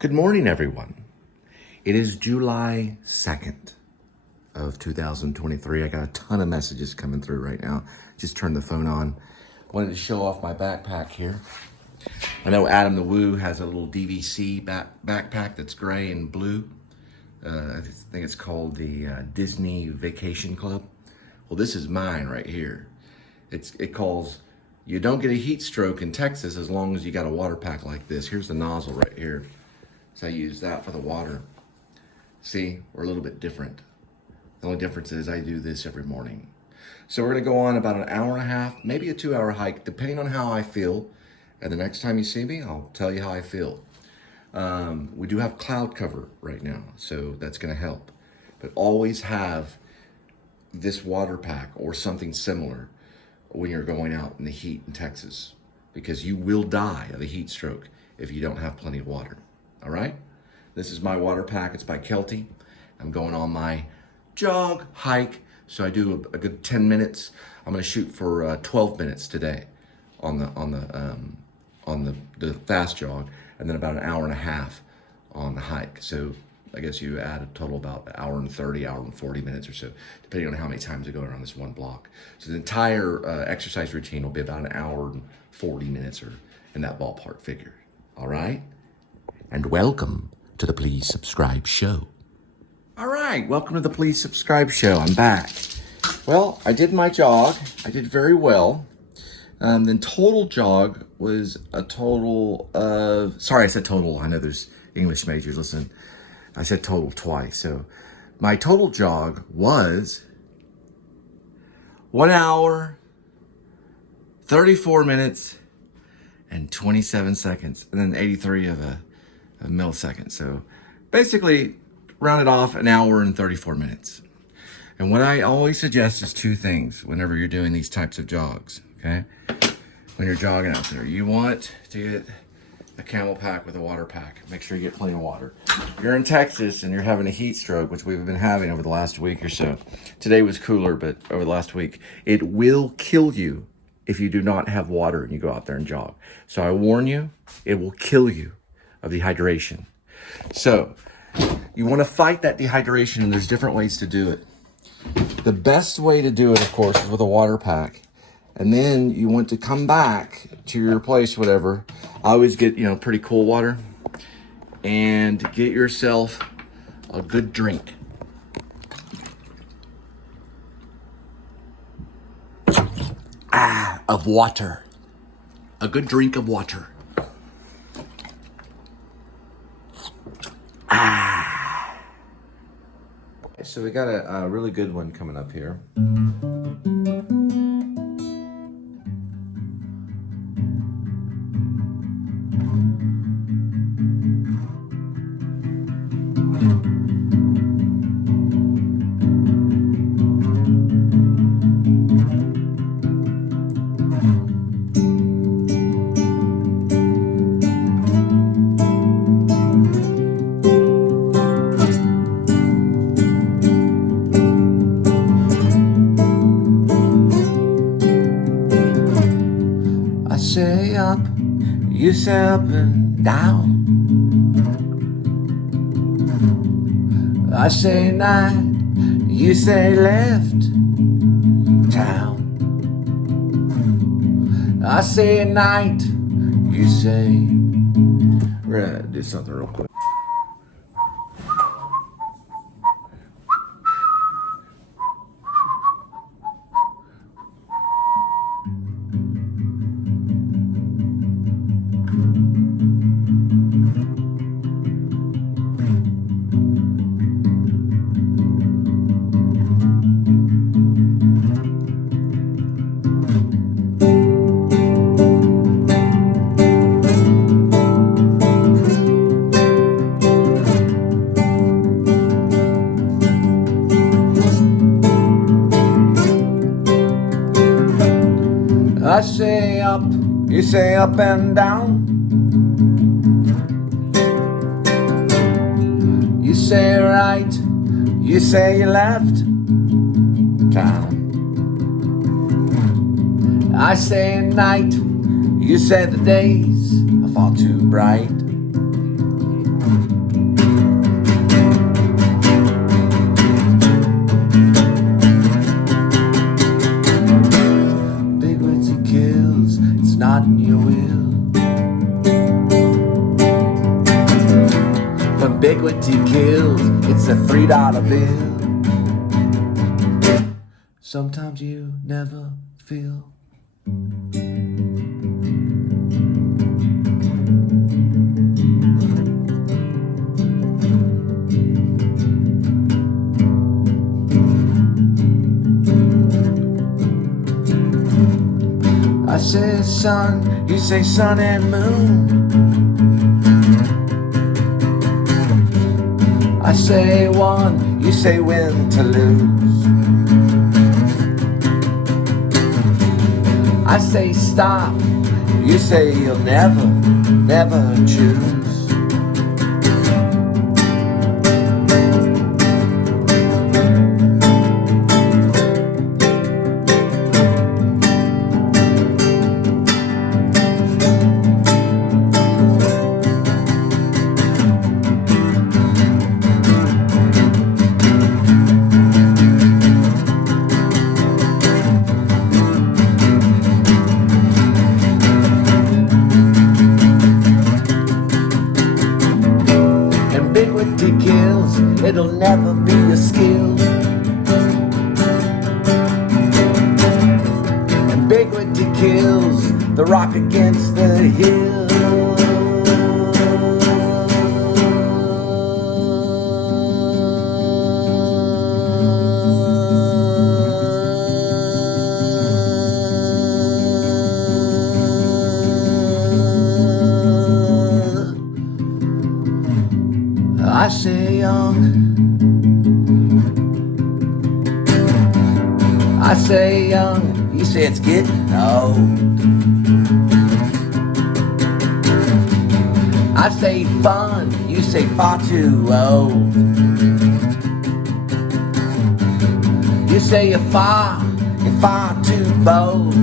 Good morning, everyone. It is July 2nd of 2023. I got a ton of messages coming through right now. Just turned the phone on. Wanted to show off my backpack here. I know Adam the Woo has a little DVC backpack that's gray and blue. I think it's called the Disney Vacation Club. Well, this is mine right here. It calls, you don't get a heat stroke in Texas as long as you got a water pack like this. Here's the nozzle right here. So I use that for the water. See, we're a little bit different. The only difference is I do this every morning. So we're gonna go on about an hour and a half, maybe a 2-hour hike, depending on how I feel. And the next time you see me, I'll tell you how I feel. We do have cloud cover right now, so that's gonna help. But always have this water pack or something similar when you're going out in the heat in Texas, because you will die of a heat stroke if you don't have plenty of water. All right, this is my water pack. It's by Kelty. I'm going on my jog hike, so I do a good 10 minutes. I'm going to shoot for 12 minutes today on the fast jog, and then about an hour and a half on the hike. So I guess you add a total about an hour and 30, hour and 40 minutes or so, depending on how many times I go around this one block. So the entire exercise routine will be about an hour and 40 minutes, or in that ballpark figure. All right. And welcome to the Please Subscribe Show. All right, welcome to the Please Subscribe Show. I'm back. Well, I did my jog. I did very well. Then total jog was a total of, sorry, I said total. I know there's English majors. Listen, I said total twice. So my total jog was 1 hour, 34 minutes, and 27 seconds. And then 83 of a millisecond. So basically round it off, an hour and 34 minutes. And what I always suggest is two things whenever you're doing these types of jogs, okay? When you're jogging out there, you want to get a camel pack with a water pack. Make sure you get plenty of water. If you're in Texas and you're having a heat stroke, which we've been having over the last week or so. Today was cooler, but over the last week, it will kill you if you do not have water and you go out there and jog. So I warn you, it will kill you of dehydration. So you want to fight that dehydration, and there's different ways to do it. The best way to do it, of course, is with a water pack. And then you want to come back to your place, whatever. I always get, pretty cool water, and get yourself a good drink. Of water. A good drink of water. So we got a really good one coming up here. Say up, you say up and down. I say night, you say left town. I say night, you say, we're gonna do something real quick. I say up, you say up and down. You say right, you say you left town. I say night, you say the days are far too bright. Ambiguity kills, it's a $3 bill. Sometimes you never feel. I say sun, you say sun and moon. I say one, you say win to lose. I say stop, you say you'll never, never choose. Ambiguity kills, it'll never be a skill. Ambiguity kills, the rock against the hill. I say young, I say young, you say it's getting old. I say fun, you say far too old. You say you're far too bold.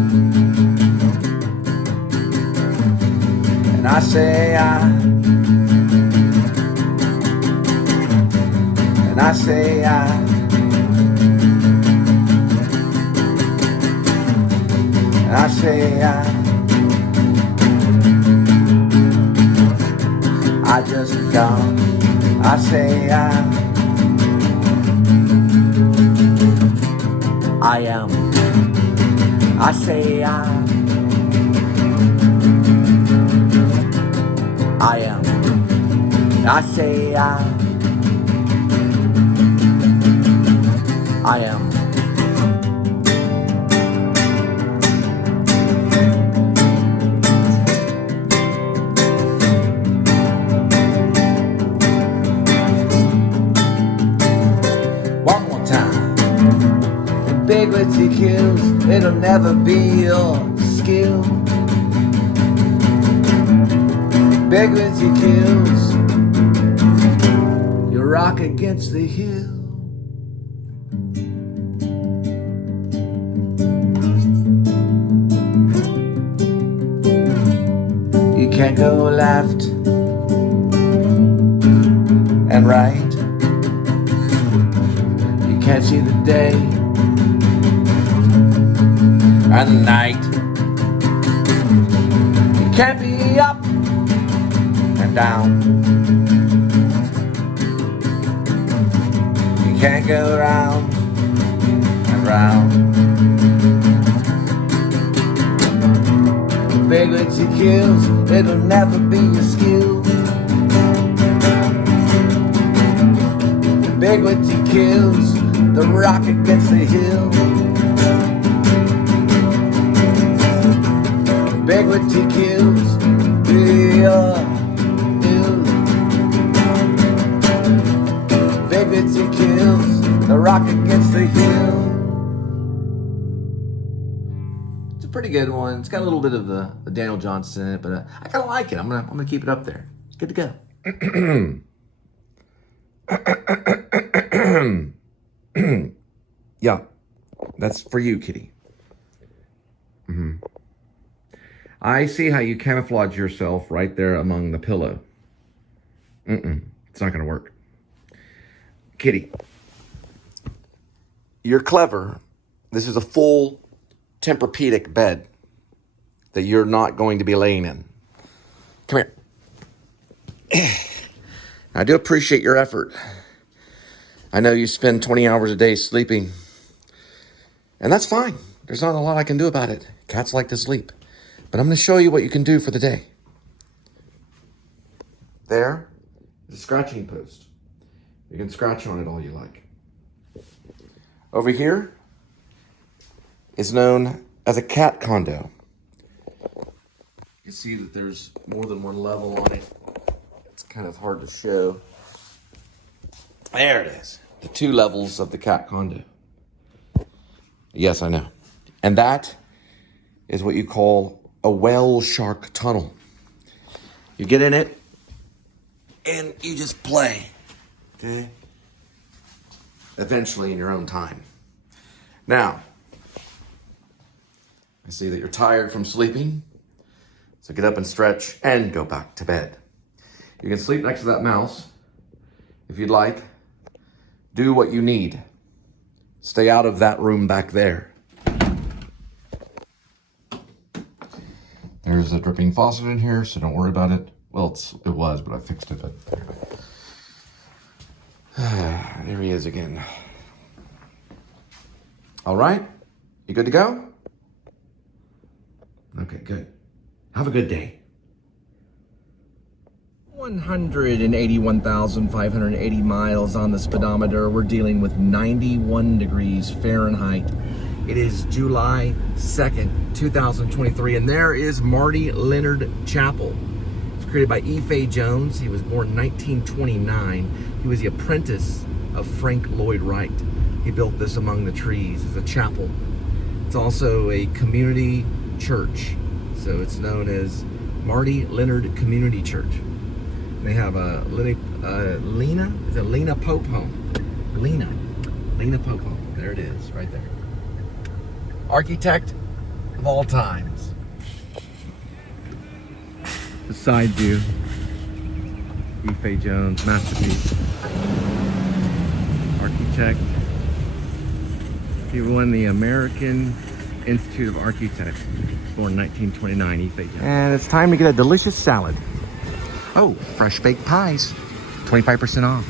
And I say and I say and I say I just don't. I say I am. I say I am. I say I am. One more time. Ambiguity kills, it'll never be your skill. Ambiguity kills, you rock against the hill. You can't go left and right. You can't see the day and the night. You can't be up and down. You can't go round and round. Ambiguity kills, it'll never be your skill. Ambiguity kills, the rock against the hill. Ambiguity kills, Ambiguity kills, the rock against the hill. It's a pretty good one. It's got a little bit of the Daniel Johnston in it, but I kind of like it. I'm gonna keep it up there. It's good to go. Yeah, that's for you, kitty. I see how you camouflage yourself right there among the pillow. It's not gonna work. Kitty, you're clever. This is a full Tempur-Pedic bed that you're not going to be laying in. Come here. I do appreciate your effort. I know you spend 20 hours a day sleeping, and that's fine. There's not a lot I can do about it. Cats like to sleep. But I'm going to show you what you can do for the day. There is a scratching post. You can scratch on it all you like. Over here is known as a cat condo. You see that there's more than one level on it. It's kind of hard to show. There it is. The 2 levels of the cat condo. Yes, I know. And that is what you call a whale shark tunnel. You get in it and you just play, okay? Eventually in your own time. Now, I see that you're tired from sleeping, so get up and stretch and go back to bed. You can sleep next to that mouse if you'd like. Do what you need. Stay out of that room back there. There's a dripping faucet in here, so don't worry about it. Well, it was, but I fixed it. There he is again. All right, you good to go? Okay, good. Have a good day. 181,580 miles on the speedometer. We're dealing with 91 degrees Fahrenheit. It is July 2nd, 2023, and there is Marty Leonard Chapel. It's created by E. Jones. He was born in 1929. He was the apprentice of Frank Lloyd Wright. He built this among the trees. It's a chapel. It's also a community church. So it's known as Marty Leonard Community Church. They have a Lena Pope home. Lena Pope home. There it is, right there. Architect of all times. The side view. E. Jones, masterpiece. Architect. He won the American Institute of Architects, born in 1929, E. Jones. And it's time to get a delicious salad. Oh, fresh baked pies, 25% off.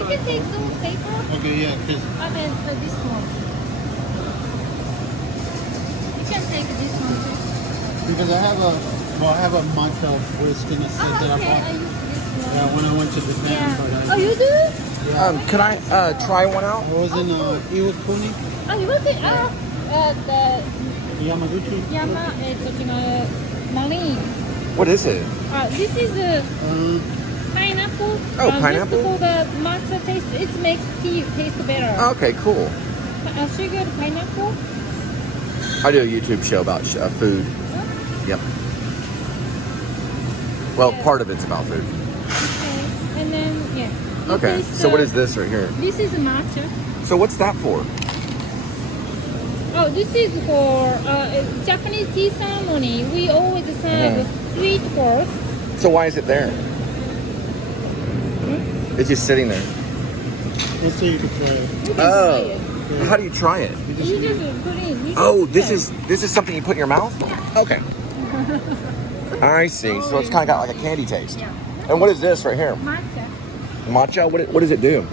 You can take those paper. Okay, yeah, because I mean, this one. You can take this one too. I have a matcha whisk in a set that I Okay, bought. I use this one. Yeah, when I went to Japan. Yeah. But Oh, you do? Could I try one out? I was in Iwakuni, Oh, you work at the Yamaguchi. Marine. What is it? This is pineapple. Oh, pineapple? Just for the matcha taste, it makes tea taste better. Okay, cool. Sugar pineapple. I do a YouTube show about food. Yep. Well, part of it's about food. Okay, and then yeah. Okay, so what is this right here? This is matcha. So what's that for? Oh, this is for Japanese tea ceremony. We always serve sweet first. So why is it there? It's just sitting there. Let's see, you can try it. You can try it. How do you try it? You just put in. Oh, this is something you put in your mouth? Okay. I see. So it's kind of got like a candy taste. Yeah. And what is this right here? Matcha. Matcha? What does it do?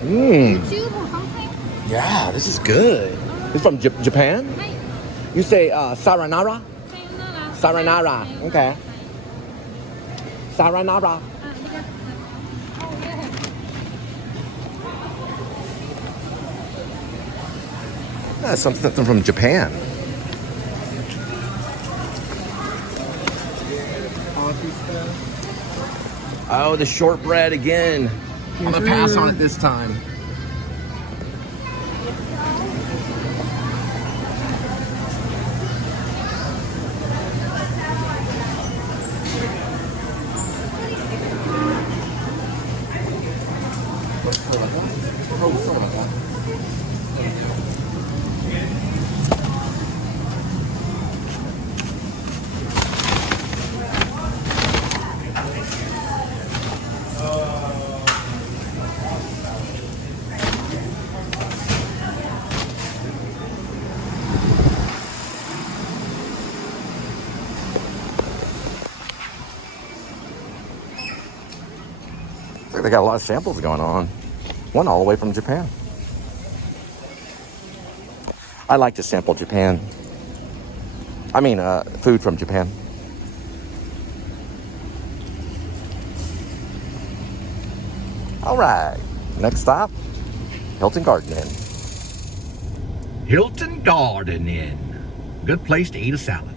Mmm. Tube or something? Yeah, this is good. It's from Japan? Hi. You say saranara? Sayonara. Saranara. Okay. Saranara. Oh, yeah. That's something from Japan. Oh, the shortbread again. I'm gonna pass on it this time. They got a lot of samples going on. One all the way from Japan. I like to sample Japan. I mean, food from Japan. All right, next stop, Hilton Garden Inn. Hilton Garden Inn. Good place to eat a salad.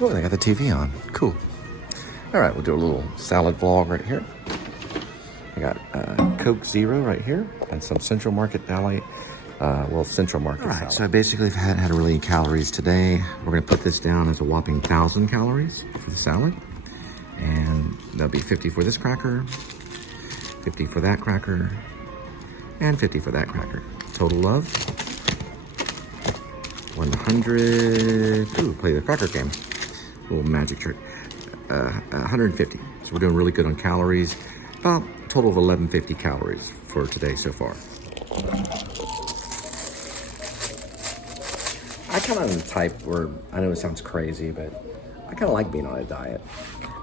Oh, they got the TV on. Cool. All right, we'll do a little salad vlog right here. I got Coke Zero right here and some Central Market Alley. Central Market salad. All right, so I basically had a really calories today. We're gonna put this down as a whopping 1,000 calories for the salad. And that'll be 50 for this cracker, 50 for that cracker, and 50 for that cracker. Total of 100, ooh, play the cracker game. Little magic trick. 150. So we're doing really good on calories. About a total of 1150 calories for today so far. I kind of am the type where, I know it sounds crazy, but I kind of like being on a diet.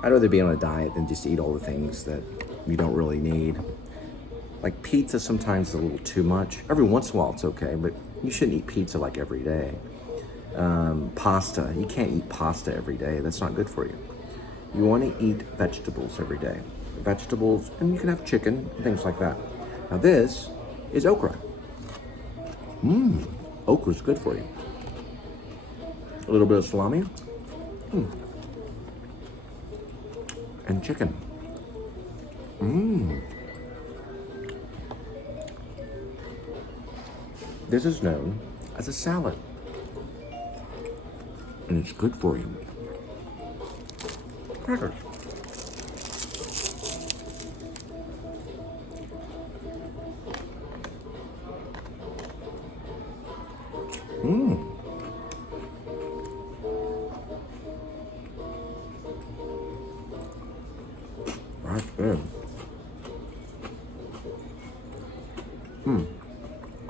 I'd rather be on a diet than just eat all the things that you don't really need. Like pizza sometimes is a little too much. Every once in a while it's okay, but you shouldn't eat pizza like every day. Pasta, you can't eat pasta every day. That's not good for you. You want to eat vegetables every day. Vegetables, and you can have chicken and things like that. Now this is okra. Okra's good for you. A little bit of salami. And chicken. This is known as a salad. And it's good for you. Crackers. Mmm. That's good.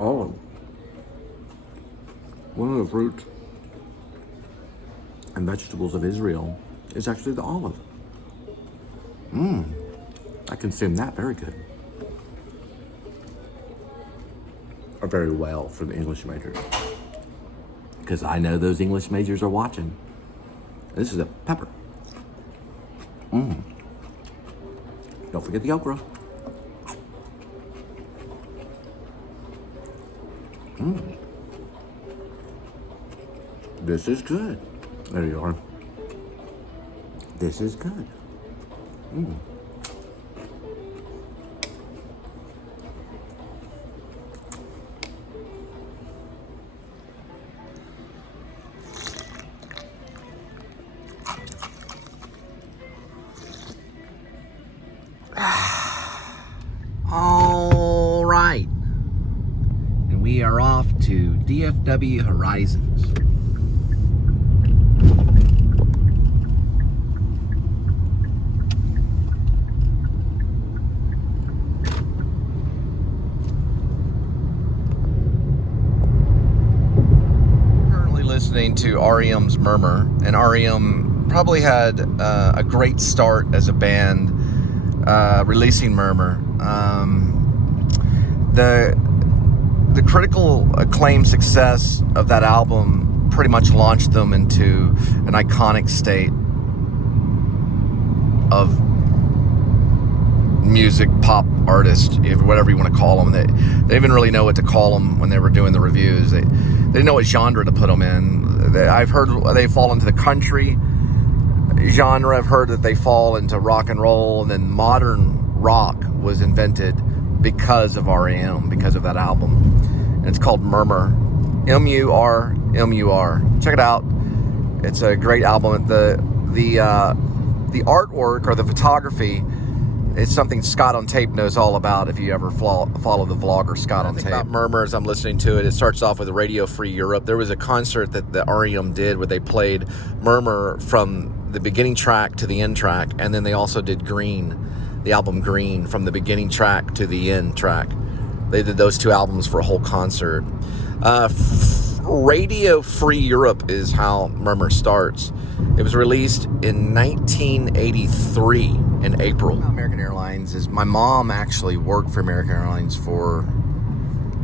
Olive. One of the fruits and vegetables of Israel is actually the olive. I consume that very good. Or very well for the English majors. Because I know those English majors are watching. This is a pepper. Don't forget the okra. This is good. There you are. This is good. All right. And we are off to DFW Horizons. Currently listening to REM's Murmur, and REM probably had a great start as a band, releasing Murmur. The critical acclaim success of that album pretty much launched them into an iconic state of music, pop artist, whatever you want to call them. They didn't really know what to call them when they were doing the reviews. They didn't know what genre to put them in. I've heard they fall into the country genre. I've heard that they fall into rock and roll, and then modern rock was invented because of REM, because of that album. And it's called Murmur. M-U-R-M-U-R. Check it out. It's a great album. The artwork or the photography is something Scott on Tape knows all about, if you ever follow the vlogger Scott on Tape. About Murmur, as I'm listening to it, it starts off with Radio Free Europe. There was a concert that the REM did where they played Murmur from the beginning track to the end track, and then they also did Green, the album Green, from the beginning track to the end track. They did those two albums for a whole concert. Radio Free Europe is how Murmur starts. It was released in 1983 in April. American Airlines is, my mom actually worked for American Airlines for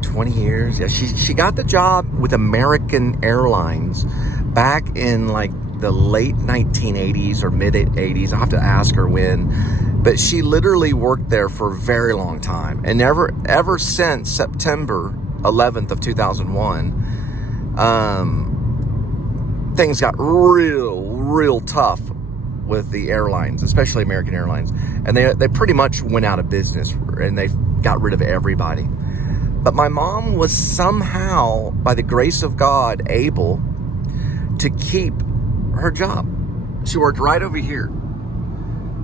20 years. Yeah, she got the job with American Airlines back in like the late 1980s or mid 80s. I'll have to ask her when. But she literally worked there for a very long time. And ever since September 11th of 2001, things got real tough with the airlines, especially American Airlines. And they pretty much went out of business, and they got rid of everybody. But my mom was somehow, by the grace of God, able to keep her job. She worked right over here.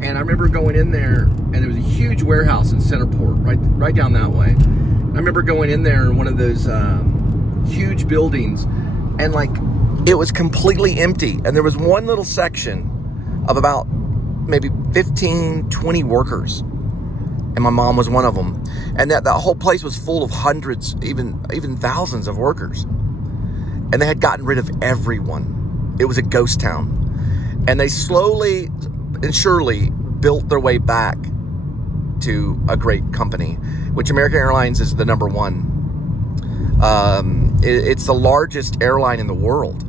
And I remember going in there, and there was a huge warehouse in Centerport, right down that way. I remember going in there in one of those huge buildings, and like it was completely empty. And there was one little section of about maybe 15, 20 workers. And my mom was one of them. And that whole place was full of hundreds, even thousands of workers. And they had gotten rid of everyone. It was a ghost town. And they slowly and surely built their way back to a great company, which American Airlines is the number one. It's the largest airline in the world.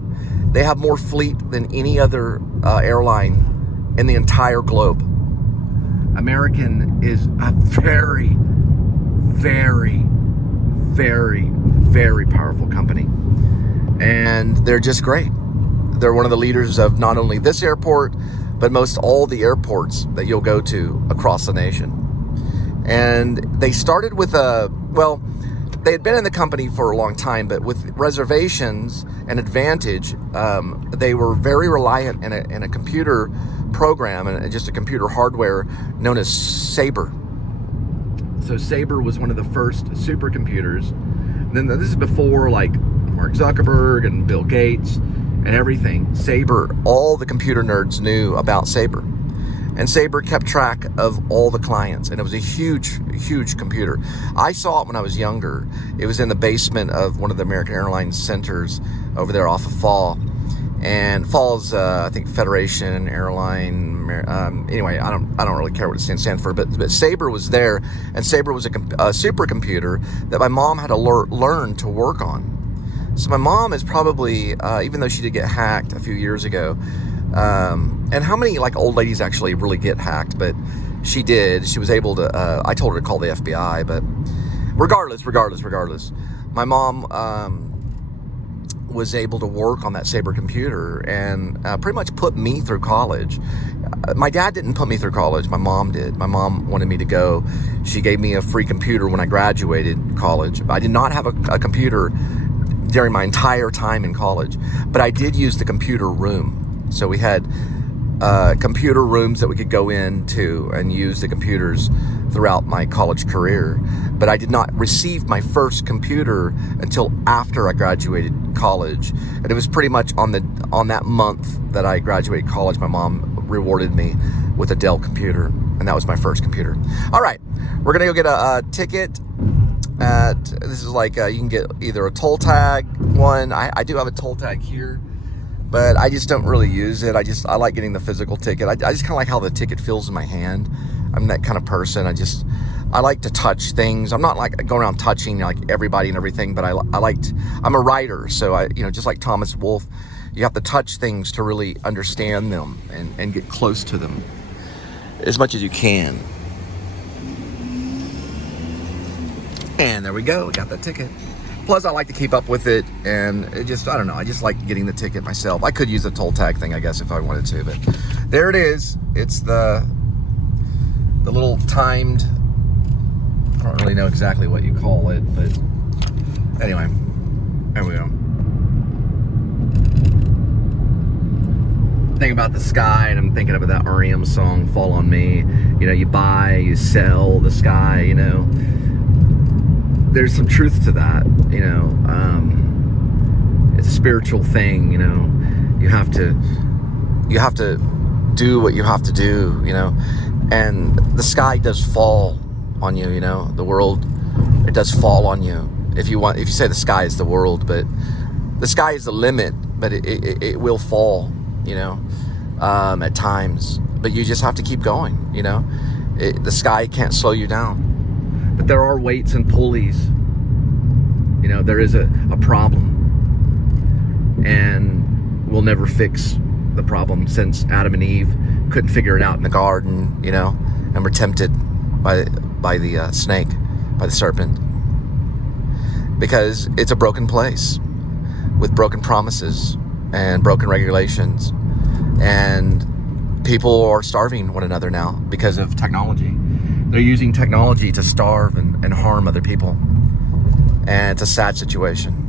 They have more fleet than any other airline in the entire globe. American is a very, very, very, very powerful company. And they're just great. They're one of the leaders of not only this airport, but most all the airports that you'll go to across the nation. And they started with they had been in the company for a long time, but with reservations and Advantage, they were very reliant in a computer program and just a computer hardware known as Sabre. So Sabre was one of the first supercomputers. And then this is before like Mark Zuckerberg and Bill Gates and everything. Sabre, all the computer nerds knew about Sabre. And Sabre kept track of all the clients, and it was a huge, huge computer. I saw it when I was younger. It was in the basement of one of the American Airlines centers over there off of Fall. And Fall's, I think, Federation Airline. Anyway, I don't really care what it stands for. But Sabre was there, and Sabre was a supercomputer that my mom had to learn to work on. So my mom is probably, even though she did get hacked a few years ago. And how many like old ladies actually really get hacked? But she did. She was able to. I told her to call the FBI. But regardless, my mom was able to work on that Sabre computer and pretty much put me through college. My dad didn't put me through college. My mom did. My mom wanted me to go. She gave me a free computer when I graduated college. I did not have a computer during my entire time in college, but I did use the computer room. So we had computer rooms that we could go into and use the computers throughout my college career. But I did not receive my first computer until after I graduated college. And it was pretty much on that month that I graduated college, my mom rewarded me with a Dell computer. And that was my first computer. All right, we're going to go get a ticket. This is like, you can get either a toll tag one. I do have a toll tag here, but I just don't really use it. I like getting the physical ticket. I just kind of like how the ticket feels in my hand. I'm that kind of person. I like to touch things. I'm not like going around touching like everybody and everything, but I'm a writer. So just like Thomas Wolfe, you have to touch things to really understand them and get close to them as much as you can. And there we go. We got the ticket. Plus, I like to keep up with it, and I don't know. I just like getting the ticket myself. I could use the toll tag thing, I guess, if I wanted to, but there it is. It's the little timed, I don't really know exactly what you call it, but anyway, there we go. Think about the sky, and I'm thinking about that R.E.M. song, Fall on Me. You buy, you sell the sky, There's some truth to that, it's a spiritual thing, you have to do what you have to do, and the sky does fall on you, the world, it does fall on you. If you say the sky is the world, but the sky is the limit, but it will fall, at times, but you just have to keep going, the sky can't slow you down. But there are weights and pulleys. There is a problem. And we'll never fix the problem since Adam and Eve couldn't figure it out in the garden, and were tempted by the snake, by the serpent. Because it's a broken place with broken promises and broken regulations. And people are starving one another now because of technology. They're using technology to starve and harm other people. And it's a sad situation.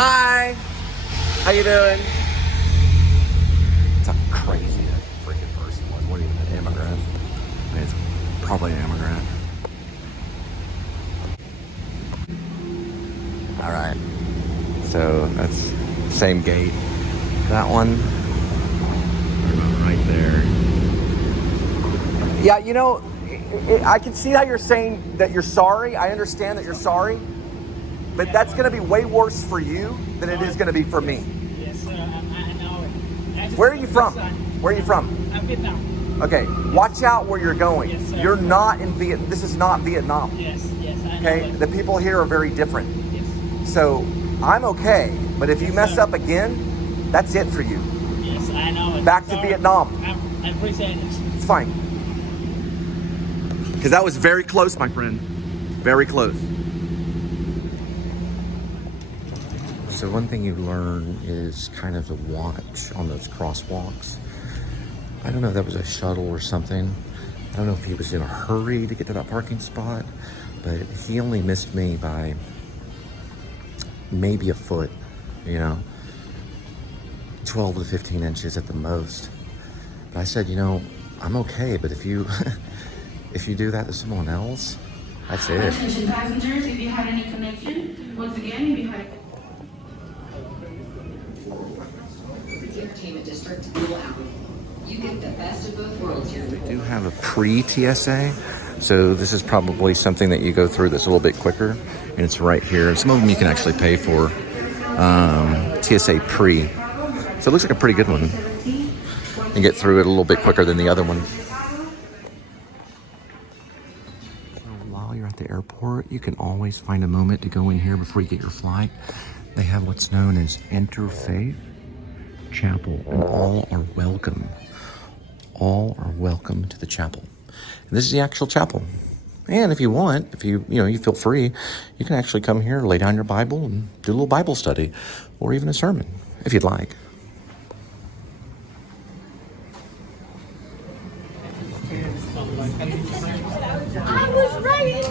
Hi. How you doing? It's a crazy freaking person. What even an immigrant? I mean, it's probably an immigrant. All right. So that's same gate. That one. Right there. Yeah, you know, I can see how you're saying that you're sorry. I understand that you're sorry. But that's going to be way worse for you than it is going to be for me. Yes, sir. I know it. Where are you from? Where are you from? I'm Vietnam. Okay, watch out where you're going. Yes, sir. You're not in Vietnam. This is not Vietnam. Yes, I know Okay, it. the people here are very different. Yes. So I'm okay, but if you Yes, mess sir. up again, that's it for you. Yes, I know it. Back to Sorry. Vietnam. I appreciate it. It's fine. Because that was very close, my friend. Very close. So one thing you learn is kind of to watch on those crosswalks. I don't know if that was a shuttle or something. I don't know if he was in a hurry to get to that parking spot, but he only missed me by maybe a foot, you know, 12 to 15 inches at the most. But I said, you know, I'm okay, but if you if you do that to someone else, that's it. Attention passengers, if you had any connection, once again, if you had Entertainment District, Blue Alley. You get the best of both worlds here. They do have a pre-TSA, so this is probably something that you go through that's a little bit quicker, and it's right here. Some of them you can actually pay for. TSA pre. So it looks like a pretty good one. You get through it a little bit quicker than the other one. So while you're at the airport, you can always find a moment to go in here before you get your flight. They have what's known as Interfaith Chapel, and all are welcome. All are welcome to the chapel. And this is the actual chapel. And if you want, if you feel free, you can actually come here, lay down your Bible, and do a little Bible study, or even a sermon, if you'd like. I was right.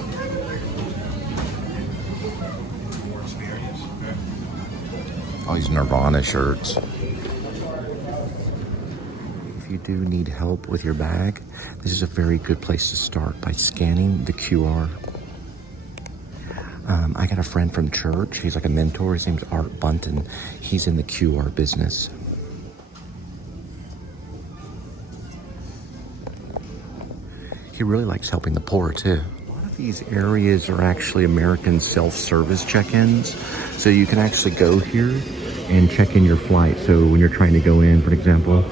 All these Nirvana shirts. If you do need help with your bag, this is a very good place to start by scanning the QR. I got a friend from church. He's like a mentor. His name's Art Bunton. He's in the QR business. He really likes helping the poor too. A lot of these areas are actually American self-service check-ins. So you can actually go here and check in your flight. So when you're trying to go in, for example,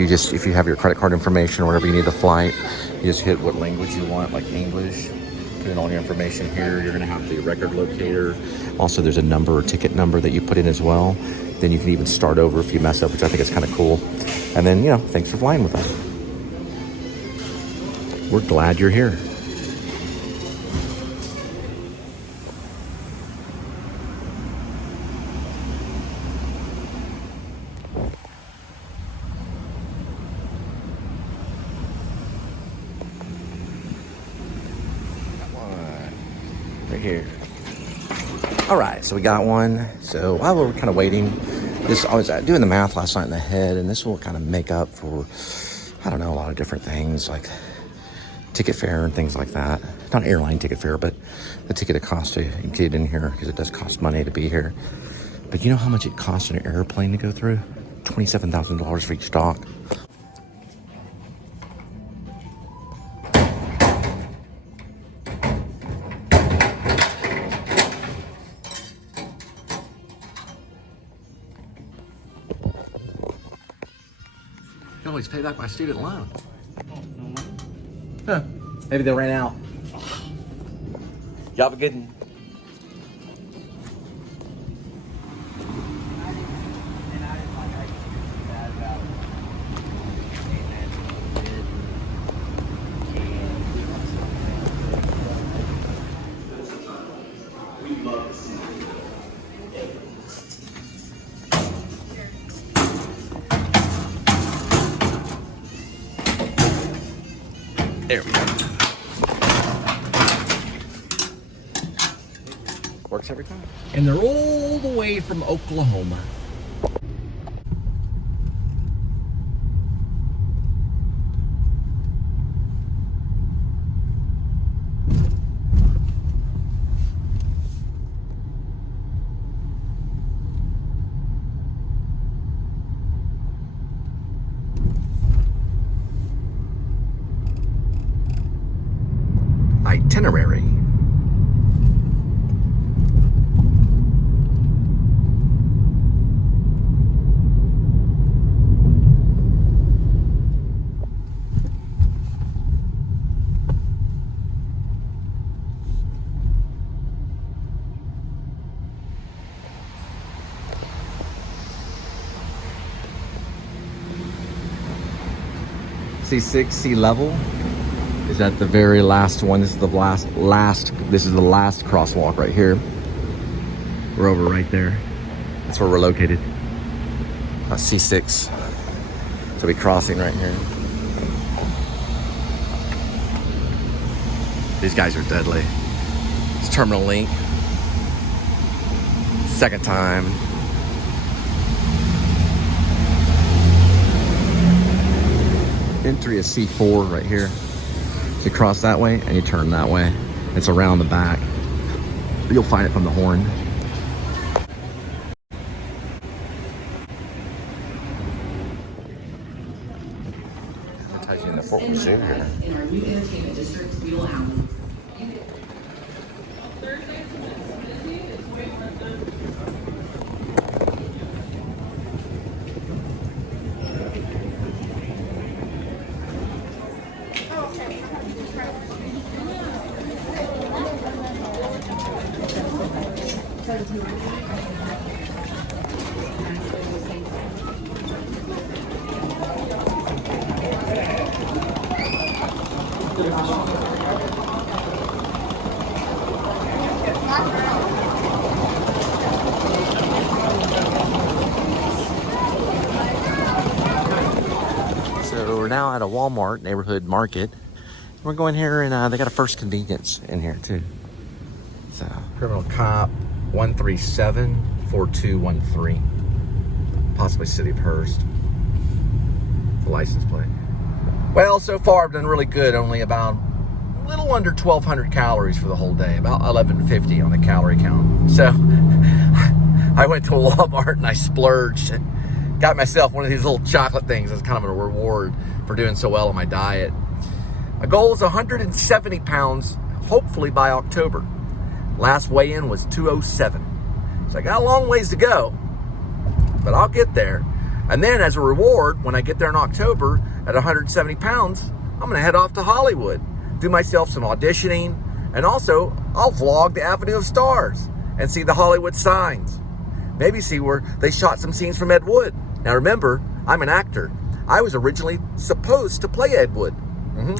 if you have your credit card information or whatever you need the flight, you just hit what language you want, like English. Put in all your information here. You're gonna have the record locator. Also, there's a number or ticket number that you put in as well. Then you can even start over if you mess up, which I think is kind of cool. And then, thanks for flying with us. We're glad you're here. Right here. All right, so we got one. So while we're kind of waiting, I was doing the math last night in the head, and this will kind of make up for, I don't know, a lot of different things like ticket fare and things like that. Not airline ticket fare, but the ticket it costs to get in here, because it does cost money to be here. But you know how much it costs an airplane to go through? $27,000 for each stock. You can always pay back my student loan. Huh. Maybe they ran out. Y'all have a good one. There we go. Works every time. And they're all the way from Oklahoma. Itinerary. C6 sea level is at the very last one. This is the this is the last crosswalk right here. We're over right there. That's where we're located. C6. So we'll be crossing right here. These guys are deadly. It's Terminal Link. Second time. Entry is C4 right here. So you cross that way and you turn that way. It's around the back. You'll find it from the horn. Ties you into Fort Pursuit here. In our new entertainment district, Mule Alley. So we're now at a Walmart neighborhood market. We're going here and they got a First Convenience in here too. So criminal cop 137-4213, possibly City of Hearst. The license plate. Well, so far I've done really good. Only about a little under 1,200 calories for the whole day. About 1150 on the calorie count. So I went to Walmart and I splurged. Got myself one of these little chocolate things as kind of a reward for doing so well on my diet. My goal is 170 pounds, hopefully by October. Last weigh-in was 207. So I got a long ways to go, but I'll get there. And then as a reward, when I get there in October at 170 pounds, I'm gonna head off to Hollywood, do myself some auditioning, and also I'll vlog the Avenue of Stars and see the Hollywood signs. Maybe see where they shot some scenes from Ed Wood. Now remember, I'm an actor. I was originally supposed to play Ed Wood.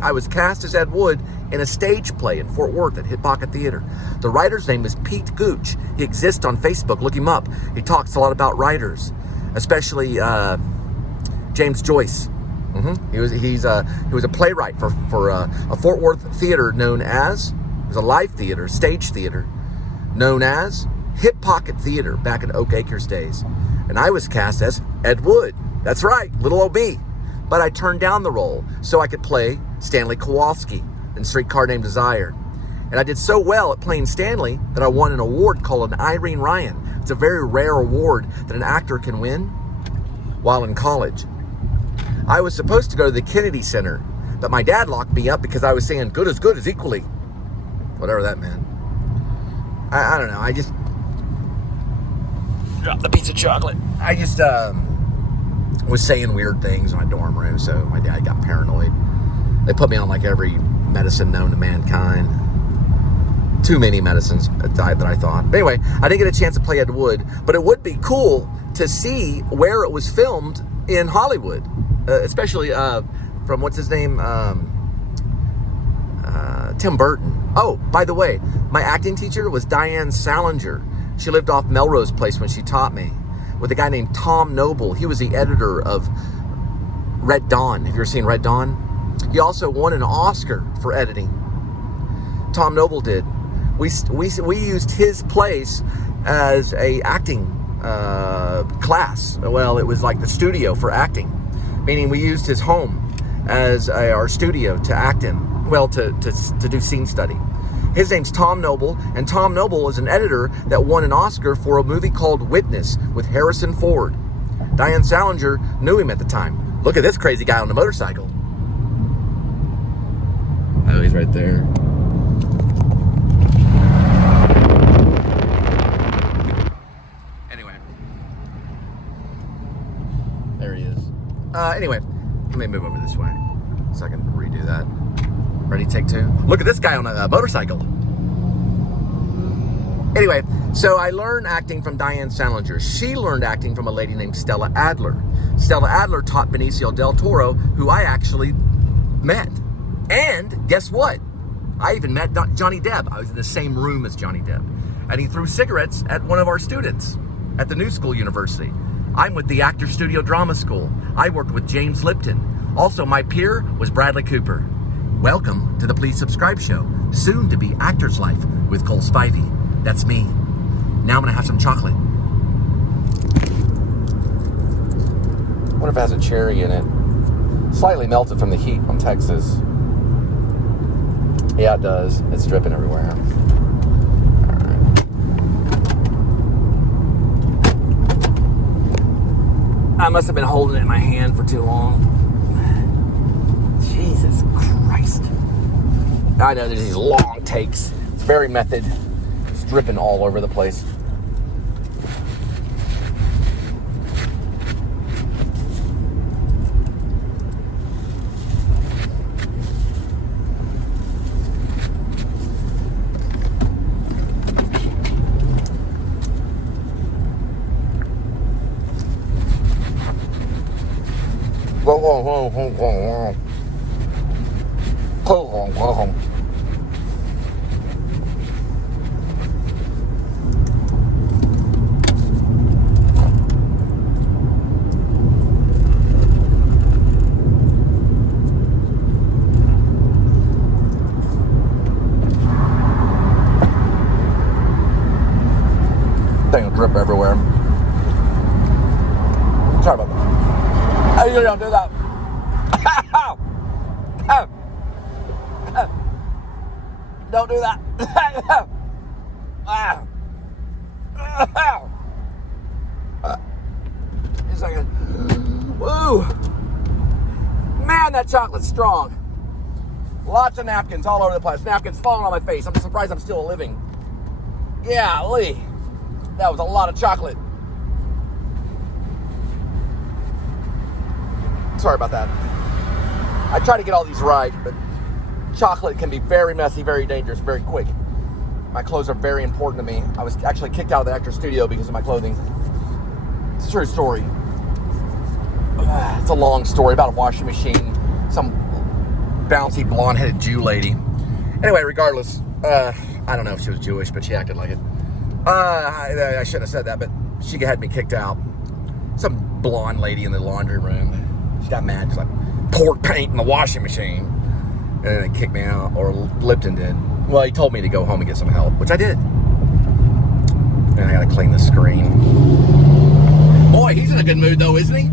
I was cast as Ed Wood in a stage play in Fort Worth at Hit Pocket Theater. The writer's name is Pete Gooch. He exists on Facebook. Look him up. He talks a lot about writers, especially James Joyce. He was a playwright for a Fort Worth theater known as, it was a live theater, stage theater, known as Hit Pocket Theater back in Oak Acres days. And I was cast as Ed Wood. That's right, little OB. But I turned down the role so I could play Stanley Kowalski in Streetcar Named Desire. And I did so well at playing Stanley that I won an award called an Irene Ryan. It's a very rare award that an actor can win while in college. I was supposed to go to the Kennedy Center, but my dad locked me up because I was saying good is equally. Whatever that meant. I don't know, I just dropped the piece of chocolate. I just was saying weird things in my dorm room, so my dad got paranoid. They put me on like every medicine known to mankind. Too many medicines that I thought. But anyway, I didn't get a chance to play Ed Wood, but it would be cool to see where it was filmed in Hollywood, especially from what's his name, Tim Burton. Oh, by the way, my acting teacher was Diane Salinger. She lived off Melrose Place when she taught me, with a guy named Tom Noble. He was the editor of Red Dawn. Have you ever seen Red Dawn? He also won an Oscar for editing. Tom Noble did. we used his place as a acting class. Well, it was like the studio for acting, meaning we used his home as our studio to act in. Well, to do scene study. His name's Tom Noble, and Tom Noble is an editor that won an Oscar for a movie called Witness with Harrison Ford. Diane Salinger knew him at the time. Look at this crazy guy on the motorcycle. Oh, he's right there. Anyway. There he is. Anyway, let me move over this way so I can redo that. Ready, take two? Look at this guy on a motorcycle. Anyway, so I learned acting from Diane Salinger. She learned acting from a lady named Stella Adler. Stella Adler taught Benicio del Toro, who I actually met. And guess what? I even met Johnny Depp. I was in the same room as Johnny Depp. And he threw cigarettes at one of our students at the New School University. I'm with the Actor Studio Drama School. I worked with James Lipton. Also, my peer was Bradley Cooper. Welcome to the Please Subscribe Show, soon to be Actor's Life with Cole Spivey. That's me. Now I'm gonna have some chocolate. What if it has a cherry in it? Slightly melted from the heat on Texas. Yeah, it does. It's dripping everywhere. All right. I must have been holding it in my hand for too long. Jesus Christ. I know there's these long takes. It's very method. It's dripping all over the place. Thing will drip everywhere. Sorry about that. Hey, you don't do that. Don't do that. Just a second. Woo! Man, that chocolate's strong. Lots of napkins all over the place. Napkins falling on my face. I'm surprised I'm still living. Golly. That was a lot of chocolate. Sorry about that. I try to get all these right, but chocolate can be very messy, very dangerous, very quick. My clothes are very important to me. I was actually kicked out of the actor studio because of my clothing. It's a true story. It's a long story about a washing machine, some bouncy blonde-headed Jew lady. Anyway, regardless, I don't know if she was Jewish, but she acted like it. I shouldn't have said that, but she had me kicked out. Some blonde lady in the laundry room. She got mad. She's like, poured paint in the washing machine. And then they kicked me out, or Lipton did. Well, he told me to go home and get some help, which I did. And I gotta clean the screen. Boy, he's in a good mood though, isn't he?